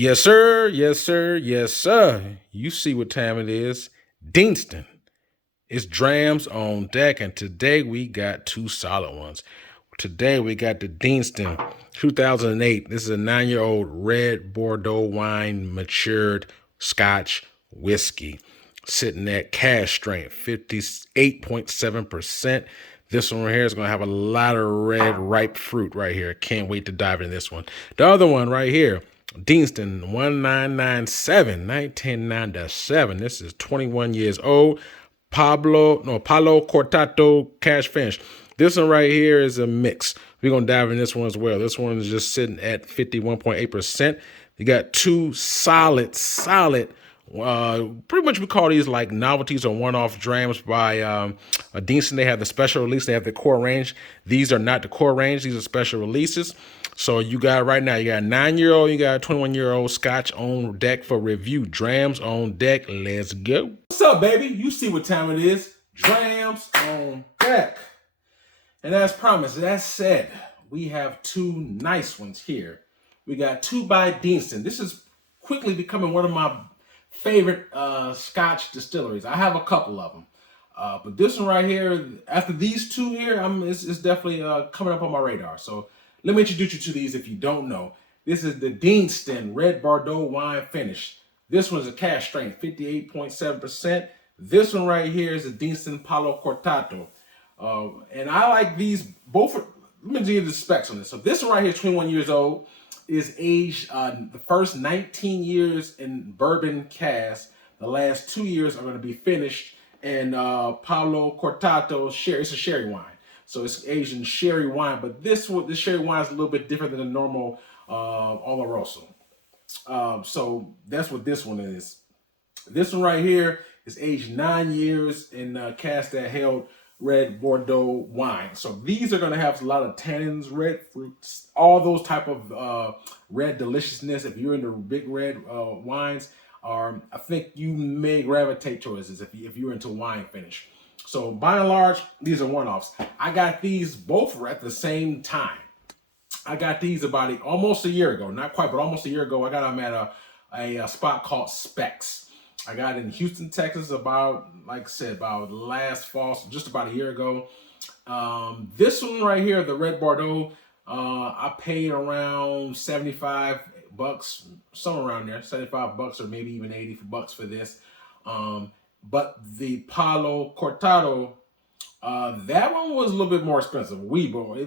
Yes, sir. Yes, sir. Yes, sir. You see what time it is. Deanston. It's Drams on deck, and today we got two solid ones. Today we got the Deanston 2008. This is a 9-year-old red Bordeaux wine matured Scotch whiskey, sitting at cash strength, 58.7%. This one right here is going to have a lot of red ripe fruit right here. Can't wait to dive into this one. The other one right here, Deanston 1997, 1997. This is 21 years old. Palo Cortado cash finish. This one right here is a mix. We're going to dive in this one as well. This one is just sitting at 51.8%. You got two solid, pretty much we call these like novelties or one-off drams by Deanston. They have the special release. They have the core range. These are not the core range. These are special releases. So you got right now, you got a 9-year-old, you got a 21-year-old Scotch on deck for review. Drams on deck. Let's go. What's up, baby? You see what time it is. Drams on deck. And as promised, as said, we have two nice ones here. We got two by Deanston. This is quickly becoming one of my favorite Scotch distilleries. I have a couple of them. But this one right here, after these two here, it's definitely coming up on my radar. So let me introduce you to these if you don't know. This is the Deanston Red Bordeaux Wine Finish. This one's a cash strength, 58.7%. This one right here is the Deanston Palo Cortado. And I like these both. Let me give you the specs on this. So this one right here is 21 years old. Is aged the first 19 years in bourbon cask. The last 2 years are going to be finished in Palo Cortado sherry. It's a sherry wine. So it's aged in sherry wine, but this sherry wine is a little bit different than the normal Oloroso. So that's what this one is. This one right here is aged 9 years in cask that held red Bordeaux wine. So these are going to have a lot of tannins, red fruits, all those type of red deliciousness. If you're into big red wines, I think you may gravitate towards this if you're into wine finish. So by and large, these are one-offs. I got these both at the same time. I got these about almost a year ago. Not quite, but almost a year ago. I got them at a spot called Specs. I got it in Houston, Texas about, like I said, about last fall, so just about a year ago. This one right here, the Red Bordeaux, I paid around $75, somewhere around there, $75 or maybe even $80 for this. But the Palo Cortado, that one was a little bit more expensive.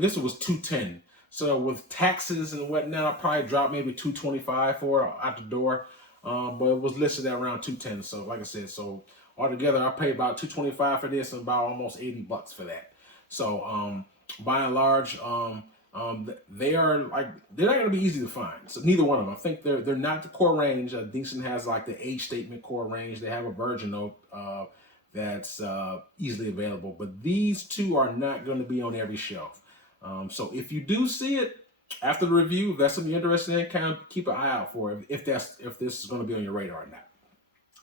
This was $210. So with taxes and whatnot, I probably dropped maybe $225 for it out the door. But it was listed at around $210. So like I said, so altogether I paid about $225 for this and about almost $80 for that. So by and large, they're not going to be easy to find. So neither one of them. I think they're not the core range. Deanston has like the age statement core range. They have a virgin oak that's easily available. But these two are not going to be on every shelf. So if you do see it after the review, if that's something you're interested in, kind of keep an eye out for it if this is going to be on your radar or not.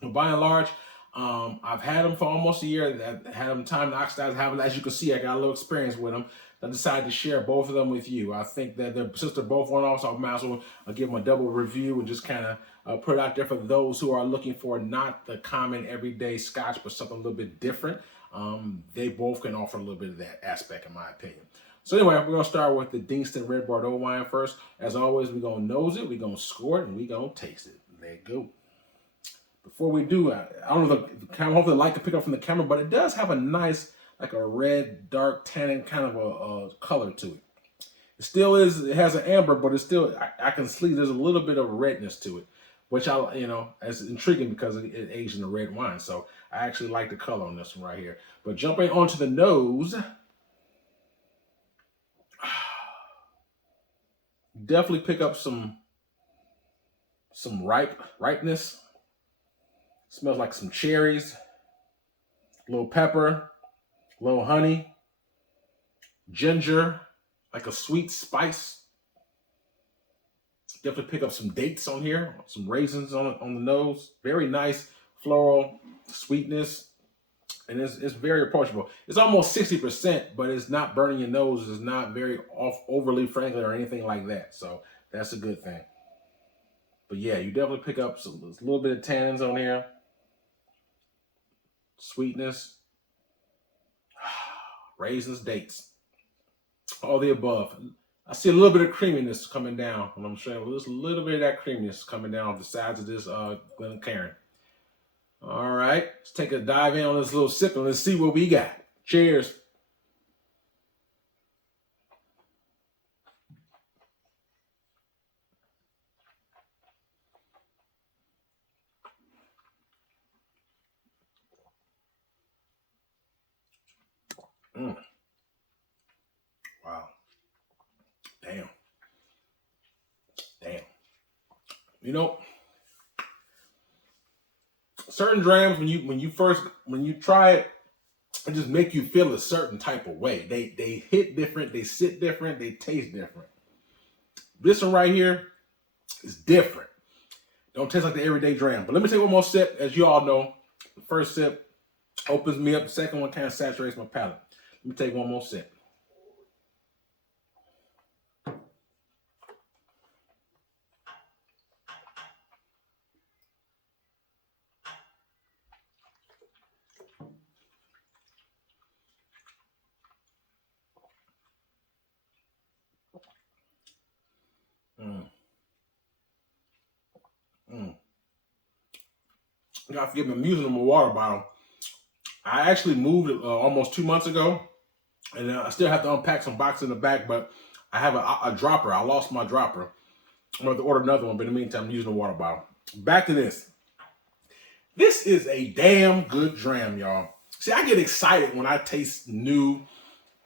But by and large, I've had them for almost a year. I had them time to oxidize. As you can see, I got a little experience with them. I decided to share both of them with you. I think that since they're both one-offs, I might as well give them a double review and just kind of put it out there for those who are looking for not the common everyday Scotch, but something a little bit different. They both can offer a little bit of that aspect, in my opinion. So anyway, we're going to start with the Deanston Red Bordeaux wine first. As always, we're going to nose it, we're going to score it, and we're going to taste it. Let go. Before we do, I don't know if the camera, hopefully the light can pick up from the camera, but it does have a nice, like a red, dark, tannin kind of a color to it. It still is, it has an amber, but it's still, I can see there's a little bit of redness to it, which it's intriguing because it aged in a red wine. So I actually like the color on this one right here. But jumping onto the nose, definitely pick up some ripeness. Smells like some cherries, a little pepper, a little honey, ginger, like a sweet spice. Definitely pick up some dates on here, some raisins on the nose. Very nice floral sweetness, and it's very approachable. It's almost 60%, but it's not burning your nose. It's not very overly fragrant or anything like that. So that's a good thing. But yeah, you definitely pick up a little bit of tannins on here, sweetness, raisins, dates, all the above. I see a little bit of creaminess coming down, and I'm showing just a little bit of that creaminess coming down off the sides of this Glencairn. All right, let's take a dive in on this little sip and let's see what we got. Cheers. Mm. Wow. Damn. Damn. You know, certain drams when you try it, it just make you feel a certain type of way. They hit different, they sit different, they taste different. This one right here is different. Don't taste like the everyday dram. But let me take one more sip. As you all know, the first sip opens me up. The second one kind of saturates my palate. Let me take one more sip. Mm. Mm. You gotta forgive me, I'm using my water bottle. I actually moved almost 2 months ago, and I still have to unpack some boxes in the back, but I have a dropper. I lost my dropper. I'm going to order another one, but in the meantime, I'm using a water bottle. Back to this. This is a damn good dram, y'all. See, I get excited when I taste new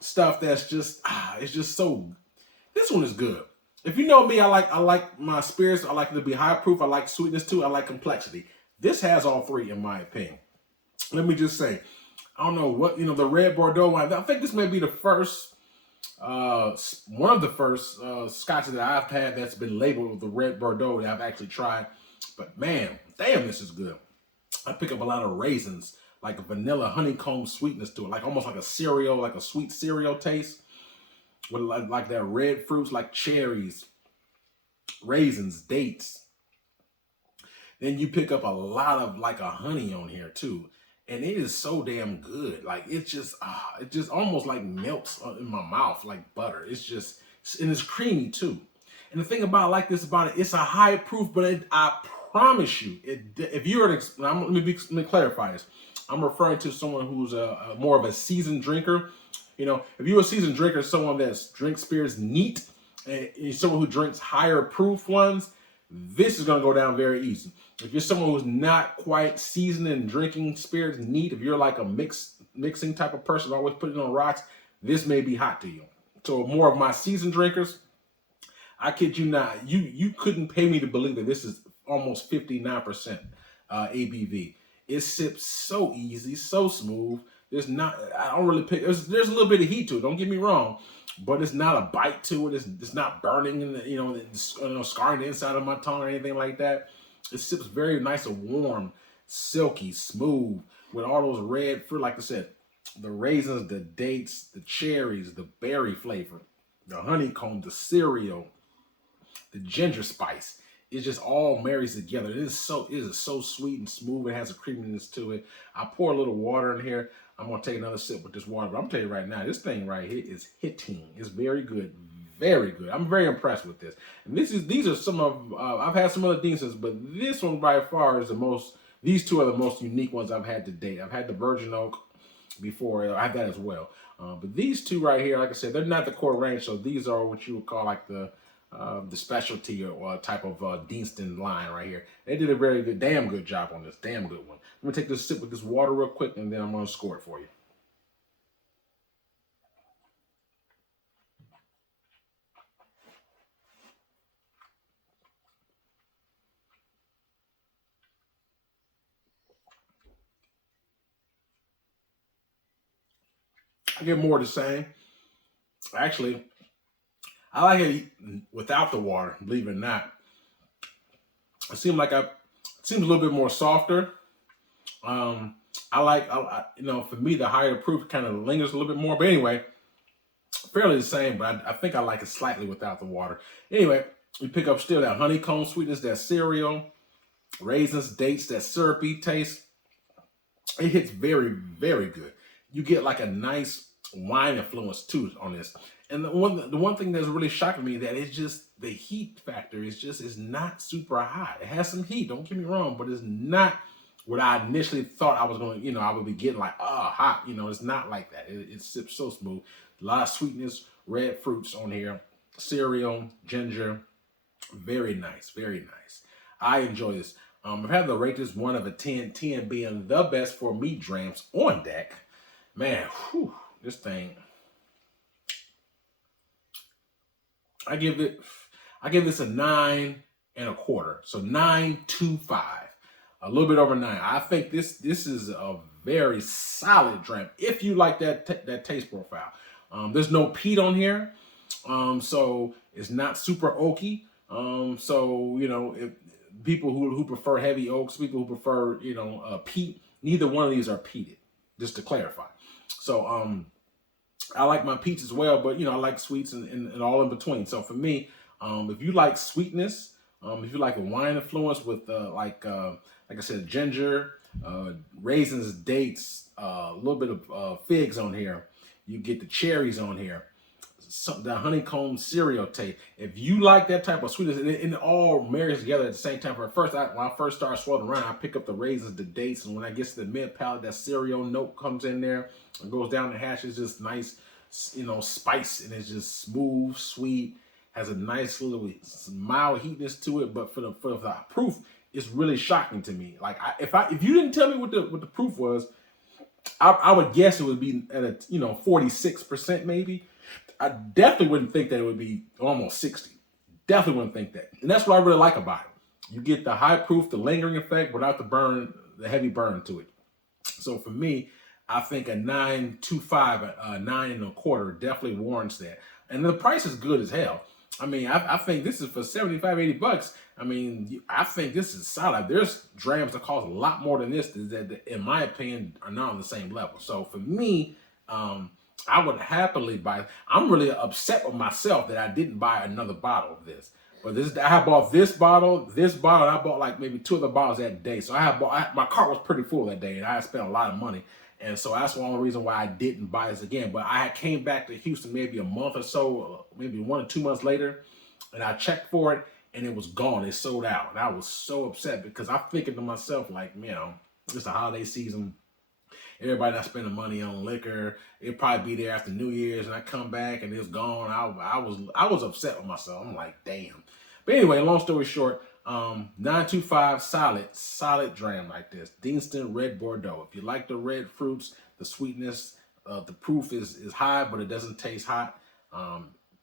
stuff that's just, it's just so, this one is good. If you know me, I like my spirits. I like it to be high proof. I like sweetness too. I like complexity. This has all three, in my opinion. Let me just say, I don't know what, the red Bordeaux wine. I think this may be the first, one of the first scotches that I've had that's been labeled with the red Bordeaux that I've actually tried. But man, damn, this is good. I pick up a lot of raisins, like a vanilla honeycomb sweetness to it, like almost like a cereal, like a sweet cereal taste, with like that red fruits, like cherries, raisins, dates. Then you pick up a lot of like a honey on here too. And it is so damn good. Like it just almost like melts in my mouth like butter. It's just, and it's creamy too. And the thing about it's a high proof, but I promise you, if you're let me clarify this. I'm referring to someone who's a more of a seasoned drinker. If you're a seasoned drinker, someone that drinks spirits neat, and someone who drinks higher proof ones, this is gonna go down very easy. If you're someone who's not quite seasoned in drinking spirits neat, if you're like a mixing type of person, always putting on rocks, this may be hot to you. So more of my seasoned drinkers, I kid you not, you couldn't pay me to believe that this is almost 59% ABV. It sips so easy, so smooth. I don't really pick. There's a little bit of heat to it. Don't get me wrong, but it's not a bite to it. It's not burning in the scarring the inside of my tongue or anything like that. It sips very nice and warm, silky, smooth, with all those red fruit. Like I said, the raisins, the dates, the cherries, the berry flavor, the honeycomb, the cereal, the ginger spice. It just all marries together. It is so sweet and smooth. It has a creaminess to it. I pour a little water in here. I'm gonna take another sip with this water, but I'm telling you right now, this thing right here is hitting. It's very good, very good. I'm very impressed with this. And these are some of I've had some other Deanstons, but this one by far is the most. These two are the most unique ones I've had to date. I've had the Virgin Oak before. I have that as well. But these two right here, like I said, they're not the core range. So these are what you would call like the specialty or type of Deanston line right here. They did a very good, damn good job on this. Damn good one. Let me take this sip with this water real quick, and then I'm going to score it for you. I get more of the same. Actually, I like it without the water, believe it or not. It seems a little bit more softer. For me, the higher proof kind of lingers a little bit more. But anyway, fairly the same, but I think I like it slightly without the water. Anyway, You pick up still that honeycomb sweetness, that cereal, raisins, dates, that syrupy taste. It hits very, very good. You get like a nice wine influence too on this. And the one thing that's really shocking me that it's just the heat factor is not super hot. It has some heat, don't get me wrong, but it's not what I initially thought I was going to, I would be getting like, hot. It's not like that. It sips so smooth. A lot of sweetness, red fruits on here, cereal, ginger. Very nice, very nice. I enjoy this. I've had to rate this 1 out of 10, 10 being the best for me Drams on deck. Man, whew, this thing. I give this a 9 1/4. So 9.25. A little bit over 9. I think this is a very solid Dram if you like that taste profile. There's no peat on here, so it's not super oaky. So if people who prefer heavy oaks, people who prefer peat, neither one of these are peated. Just to clarify. So I like my peats as well, but I like sweets and all in between. So for me, if you like sweetness, if you like a wine influence with like I said, ginger, raisins, dates, a little bit of figs on here. You get the cherries on here. The honeycomb cereal taste. If you like that type of sweetness, and it all marries together at the same time. When I first started swirling around, I pick up the raisins, the dates, and when I get to the mid palate, that cereal note comes in there and goes down the hash. It's just nice, spice, and it's just smooth, sweet. Has a nice little mild heatness to it, but for the proof, it's really shocking to me. Like if you didn't tell me what the proof was, I would guess it would be at a 46% maybe. I definitely wouldn't think that it would be almost 60. Definitely wouldn't think that. And that's what I really like about it. You get the high proof, the lingering effect without the heavy burn to it. So for me, I think a 9.25, 9 1/4 definitely warrants that. And the price is good as hell. I mean, I think this is for 75, 80 bucks. I mean, I think this is solid. There's Drams that cost a lot more than this that, in my opinion, are not on the same level. So for me, I would happily buy. I'm really upset with myself that I didn't buy another bottle of this. But I bought this bottle, and I bought like maybe 2 other bottles that day. So my cart was pretty full that day, and I had spent a lot of money. And so that's the only reason why I didn't buy this again. But I came back to Houston maybe a month or so, maybe 1 or 2 months later, and I checked for it, and it was gone. It sold out. And I was so upset because I'm thinking to myself, like, it's the holiday season. Everybody not spending money on liquor. It'll probably be there after New Year's, and I come back and it's gone. I was upset with myself. I'm like, damn. But anyway, long story short, 9.25 solid dram like this. Deanston Red Bordeaux. If you like the red fruits, the sweetness, the proof is high, but it doesn't taste hot.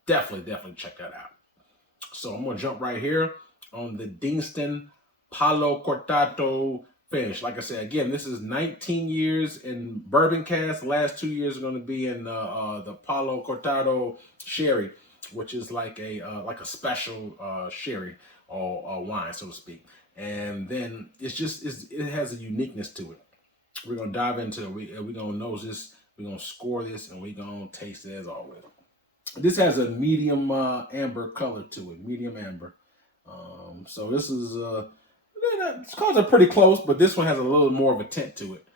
Definitely check that out. So I'm gonna jump right here on the Deanston Palo Cortado finish. Like I said, again, this is 19 years in bourbon cask. The last 2 years are going to be in the Palo Cortado sherry, which is like a special sherry or wine, so to speak. And then it has a uniqueness to it. We're gonna dive into it. We're gonna nose this. We're gonna score this, and we're gonna taste it as always. This has a medium amber color to it, medium amber. So this is its colors are pretty close, but this one has a little more of a tint to it.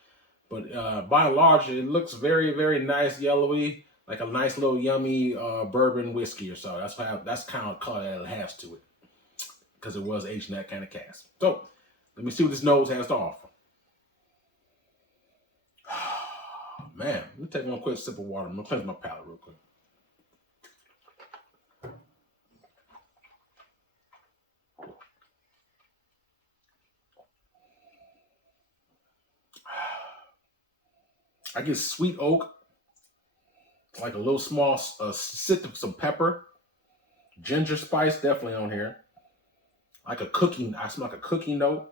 But by and large, it looks very, very nice, yellowy, like a nice little yummy bourbon whiskey or so. That's kind of the color that it has to it, because it was aged in that kind of cask. So let me see what this nose has to offer. Man, let me take one quick sip of water. I'm gonna cleanse my palate real quick. I get sweet oak, like a little small scent of some pepper, ginger spice definitely on here. Like a cooking, I smell like a cooking note,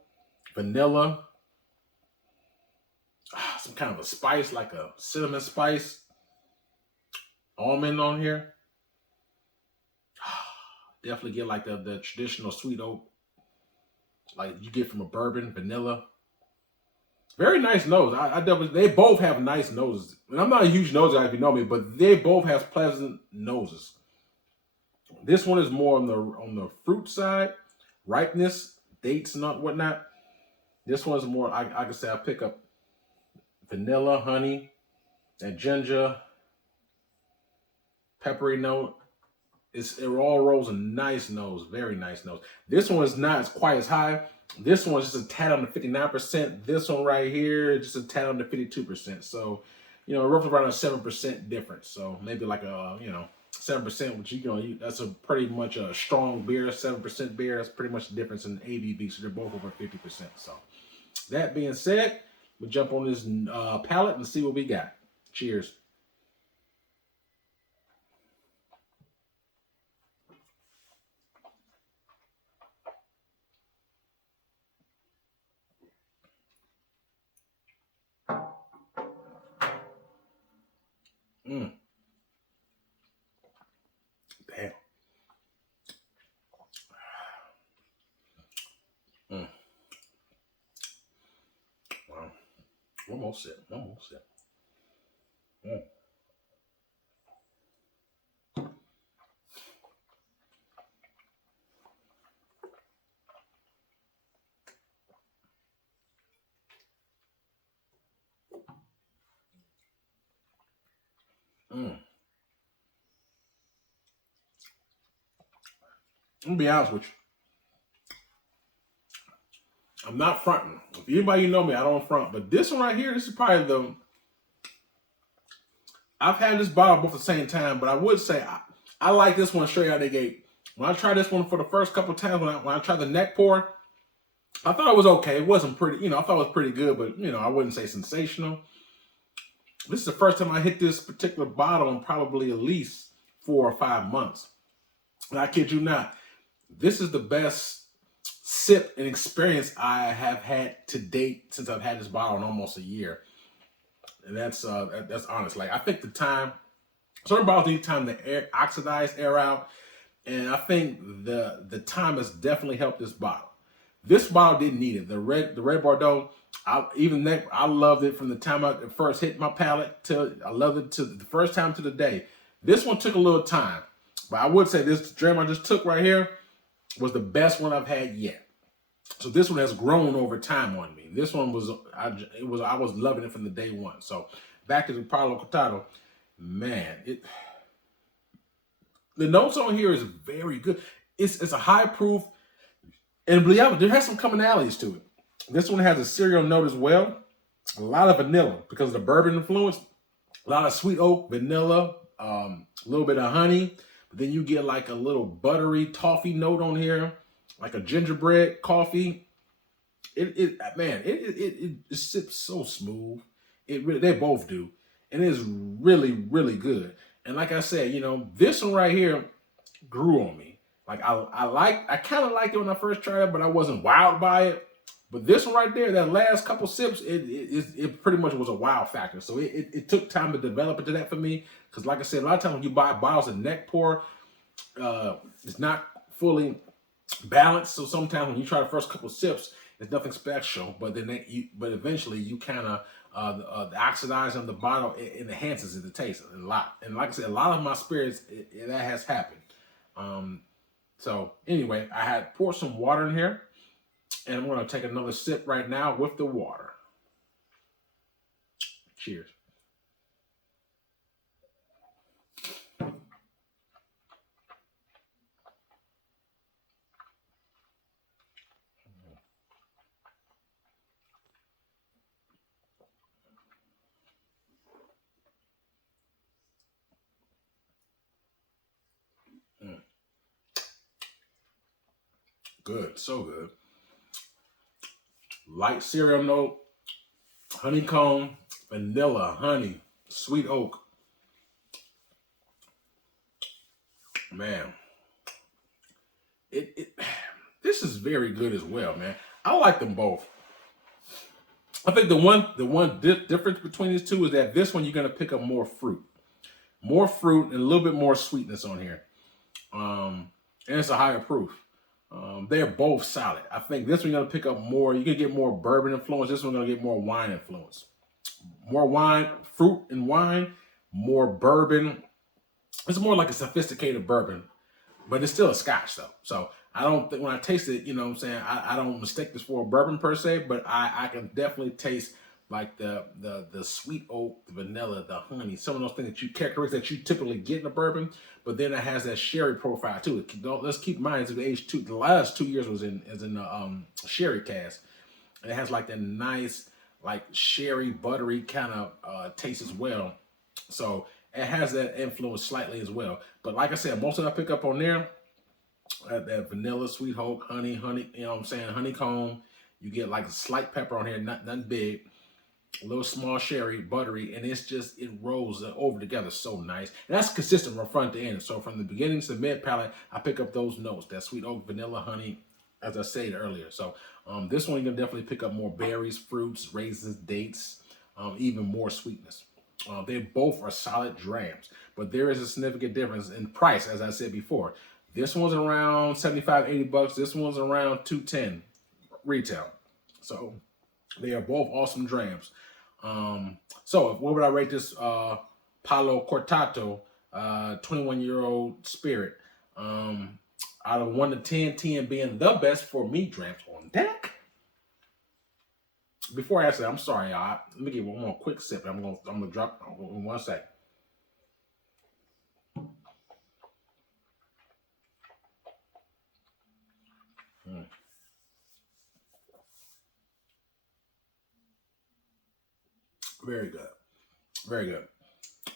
vanilla, some kind of a spice, like a cinnamon spice, almond on here. Definitely get like the traditional sweet oak, like you get from a bourbon, vanilla. Very nice nose. They both have nice noses. And I'm not a huge nose guy if you know me, but they both have pleasant noses. This one is more on the fruit side, ripeness, dates, and whatnot. This one's more. I can say I pick up vanilla, honey, and ginger, peppery note. It all rolls a nice nose, very nice nose. This one is not quite as high. This one's just a tad on the 59%. This one right here, just a tad on the 52%. So, roughly around a 7% difference. So maybe like a, 7%, which that's a pretty much a strong beer, 7% beer. That's pretty much the difference in ABV. So they're both over 50%. So that being said, we'll jump on this palette and see what we got. Cheers. Damn. Wow. One more sip. I'm gonna be honest with you. I'm not fronting. If anybody know me, I don't front. But this one right here, this is probably I've had this bottle both at the same time, but I would say I like this one straight out the gate. When I tried this one for the first couple of times, when I tried the neck pour, I thought it was okay. It wasn't pretty, I thought it was pretty good, but I wouldn't say sensational. This is the first time I hit this particular bottle in probably at least 4 or 5 months. And I kid you not, this is the best sip and experience I have had to date since I've had this bottle in almost a year. And that's honest. Like, I think certain bottles need time to oxidize, air out. And I think the time has definitely helped this bottle. This bottle didn't need it. The red Bordeaux, I loved it from the time I first hit my palate I loved it to the first time to the day. This one took a little time, but I would say this dram I just took right here was the best one I've had yet. So this one has grown over time on me. This one I was loving it from the day one. So back to the Palo Cortado, man, the notes on here is very good. It's a high proof. And there has some commonalities to it. This one has a cereal note as well. A lot of vanilla because of the bourbon influence. A lot of sweet oak, vanilla, a little bit of honey. But then you get like a little buttery toffee note on here, like a gingerbread coffee. It sips so smooth. They both do. And it is really, really good. And like I said, this one right here grew on me. Like I kind of liked it when I first tried it, but I wasn't wowed by it. But this one right there, that last couple sips, it pretty much was a wow factor. So it took time to develop into that for me. Because like I said, a lot of times when you buy bottles of neck pour, it's not fully balanced. So sometimes when you try the first couple sips, it's nothing special. But then eventually you kind of the oxidizing of the bottle, it enhances the taste a lot. And like I said, a lot of my spirits, that has happened. So anyway, I had poured some water in here, and I'm going to take another sip right now with the water. Cheers. Good, so good. Light cereal note, honeycomb, vanilla, honey, sweet oak. Man, this is very good as well, man. I like them both. I think the one difference between these two is that this one you're gonna pick up more fruit and a little bit more sweetness on here, and it's a higher proof. They're both solid. I think this one you're gonna pick up more. You can get more bourbon influence. This one gonna get more wine influence. More wine, fruit and wine, more bourbon. It's more like a sophisticated bourbon. but it's still a scotch though. So I don't think when I taste it, you know what I'm saying, I don't mistake this for a bourbon per se, but I can definitely taste like the sweet oak, the vanilla, the honey, some of those things that you characteristics that you typically get in a bourbon, but then it has that sherry profile too. Let's keep in mind the last 2 years was in the sherry cask. And it has like that nice like sherry buttery kind of taste as well. So it has that influence slightly as well. But like I said, most of that I pick up on there, that vanilla, sweet oak, honey, you know what I'm saying, honeycomb. You get like a slight pepper on here, nothing big. A little small sherry, buttery, and it rolls over together so nice. And that's consistent from front to end. So from the beginning to the mid palate, I pick up those notes, that sweet oak, vanilla, honey, as I said earlier. So this one, you can definitely pick up more berries, fruits, raisins, dates, even more sweetness. They both are solid drams, but there is a significant difference in price, as I said before. This one's around 75, 80 bucks. This one's around 210 retail. So they are both awesome drams. So what would I rate this Palo Cortado 21-year-old spirit? Out of 1 to 10, 10 being the best for me drams on deck. Before I answer that, I'm sorry, y'all. Let me give one more quick sip. I'm gonna drop in 1 second. Very good. Very good.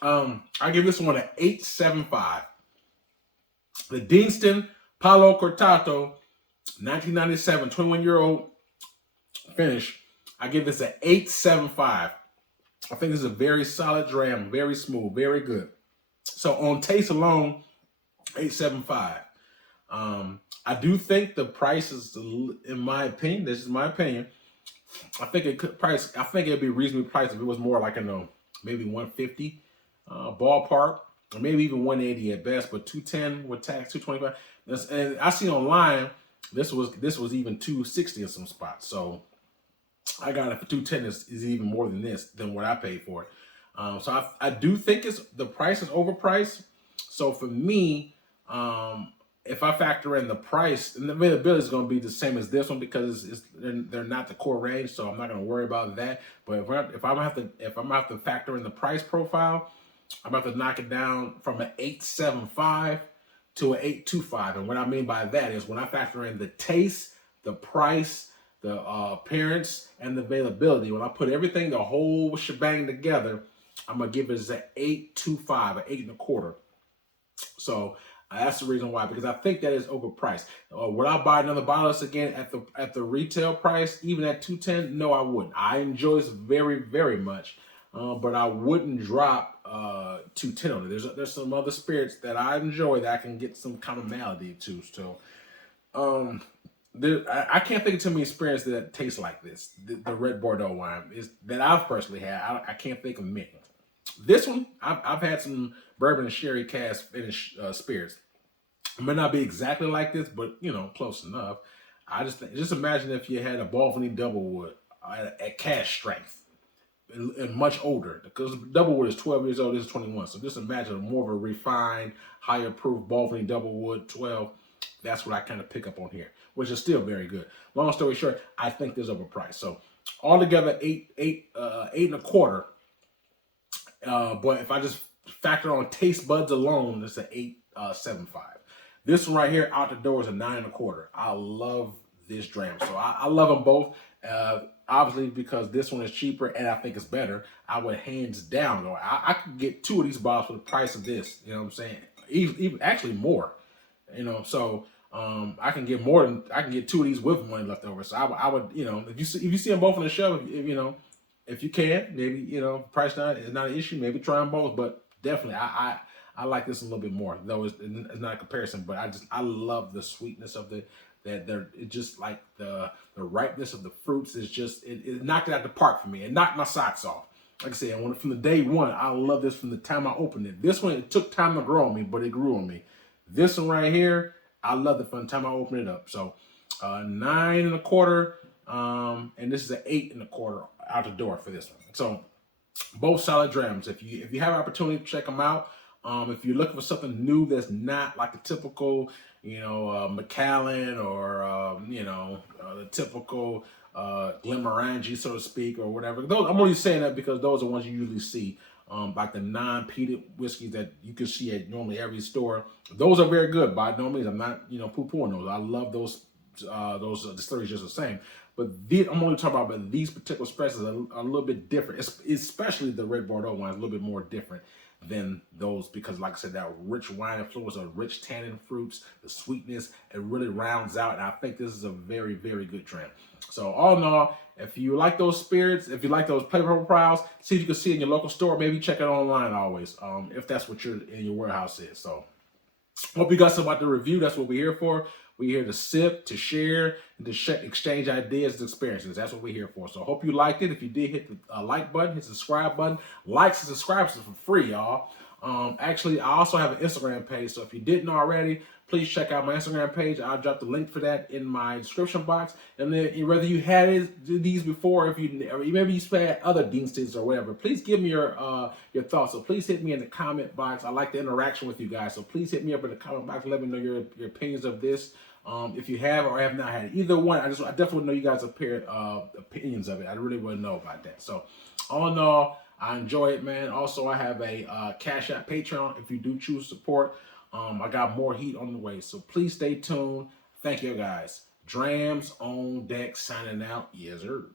I give this one an 8.75. The Deanston Palo Cortado 1997 21-year-old finish. I give this an 8.75. I think this is a very solid dram, very smooth, very good. So on taste alone, 8.75. I do think the price is, in my opinion, this is my opinion, I think it'd be reasonably priced if it was more like maybe 150 ballpark, or maybe even 180 at best, but 210 with tax, 225. And I see online this was even 260 in some spots. So I got it for 210 is even more than what I paid for it. So I do think the price is overpriced. So for me, if I factor in the price, and the availability is going to be the same as this one because they're not the core range, so I'm not going to worry about that. But if I'm gonna have to factor in the price profile, I'm about to knock it down from an 8.75 to an 8.25. And what I mean by that is when I factor in the taste, the price, the appearance, and the availability, when I put everything, the whole shebang together, I'm gonna give it an 8.25, an 8.25. So that's the reason why, because I think that is overpriced. Would I buy another bottle of this again at the retail price, even at 210? No, I wouldn't. I enjoy this very, very much, but I wouldn't drop 210 on it. There's some other spirits that I enjoy that I can get some commonality to. So I can't think of too many experiences that taste like this. The red Bordeaux wine is that I've personally had. I can't think of many. This one, I've had some bourbon and sherry cask finished spirits. It may not be exactly like this, but close enough. I just imagine if you had a Balvenie Doublewood at cask strength and much older, because Doublewood is 12 years old, this is 21. So just imagine more of a refined, higher proof Balvenie Doublewood 12. That's what I kind of pick up on here, which is still very good. Long story short, I think this is overpriced. So altogether, 8.25. But if I just factor on taste buds alone, it's an 8.75. This one right here, out the door, is a 9.25. I love this dram. So I love them both. Obviously, because this one is cheaper and I think it's better, I would hands down go. I could get 2 of these bottles for the price of this. You know what I'm saying? Even actually more. So I can get 2 of these with money left over. So I would, if you see them both on the shelf, if you can, maybe, price is not an issue, maybe try them both, but definitely I like this a little bit more, though it's not a comparison, but I love the sweetness of it just like the ripeness of the fruits is just, it knocked it out the park for me. It knocked my socks off. Like I said, from the day one, I love this from the time I opened it. This one, it took time to grow on me, but it grew on me. This one right here, I loved it from the time I opened it up. So 9.25, and this is an 8.25 out the door for this one. So both solid drams. If you have an opportunity to check them out, If you're looking for something new that's not like the typical, Macallan or, the typical Glenmorangie, so to speak, or whatever. I'm only saying that because those are ones you usually see, like the non-peated whiskeys that you can see at normally every store. Those are very good. By no means, I'm not, poo-pooing those. I love those distilleries just the same. But I'm only talking about these particular specials are a little bit different, especially the Red Bordeaux wine is a little bit more different than those because, like I said, that rich wine influence, of rich tannin fruits, the sweetness, it really rounds out. And I think this is a very, very good trend. So all in all, if you like those spirits, if you like those flavor profiles, see if you can see it in your local store. Maybe check it online always, if that's what your warehouse is. So hope you got something about the review. That's what we're here for. We're here to sip, to share, and to exchange ideas and experiences. That's what we're here for. So I hope you liked it. If you did, hit the like button, hit the subscribe button. Likes and subscribes are for free, y'all. Actually, I also have an Instagram page. So if you didn't already, please check out my Instagram page. I'll drop the link for that in my description box. And then whether you had these before, or maybe you had other Deanstons or whatever, please give me your thoughts. So please hit me in the comment box. I like the interaction with you guys. So please hit me up in the comment box. Let me know your opinions of this. If you have or have not had either one, I definitely know you guys' opinions of it. I really want to know about that. So all in all, I enjoy it, man. Also, I have a Cash App Patreon if you do choose support. I got more heat on the way, so please stay tuned. Thank you, guys. Drams on deck, signing out. Yes, sir.